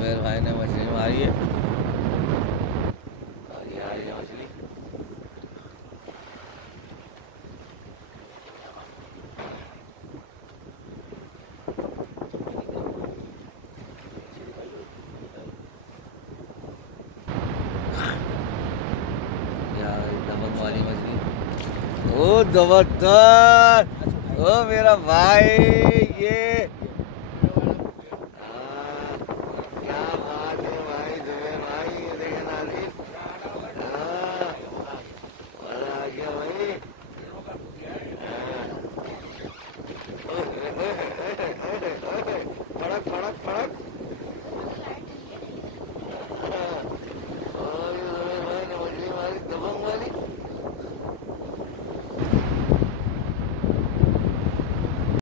मेरे भाई ने मछली मारी है और ये आ रही है मछली। यार दबंग वाली मछली, ओ जबरदस्त, ओ मेरा भाई, ये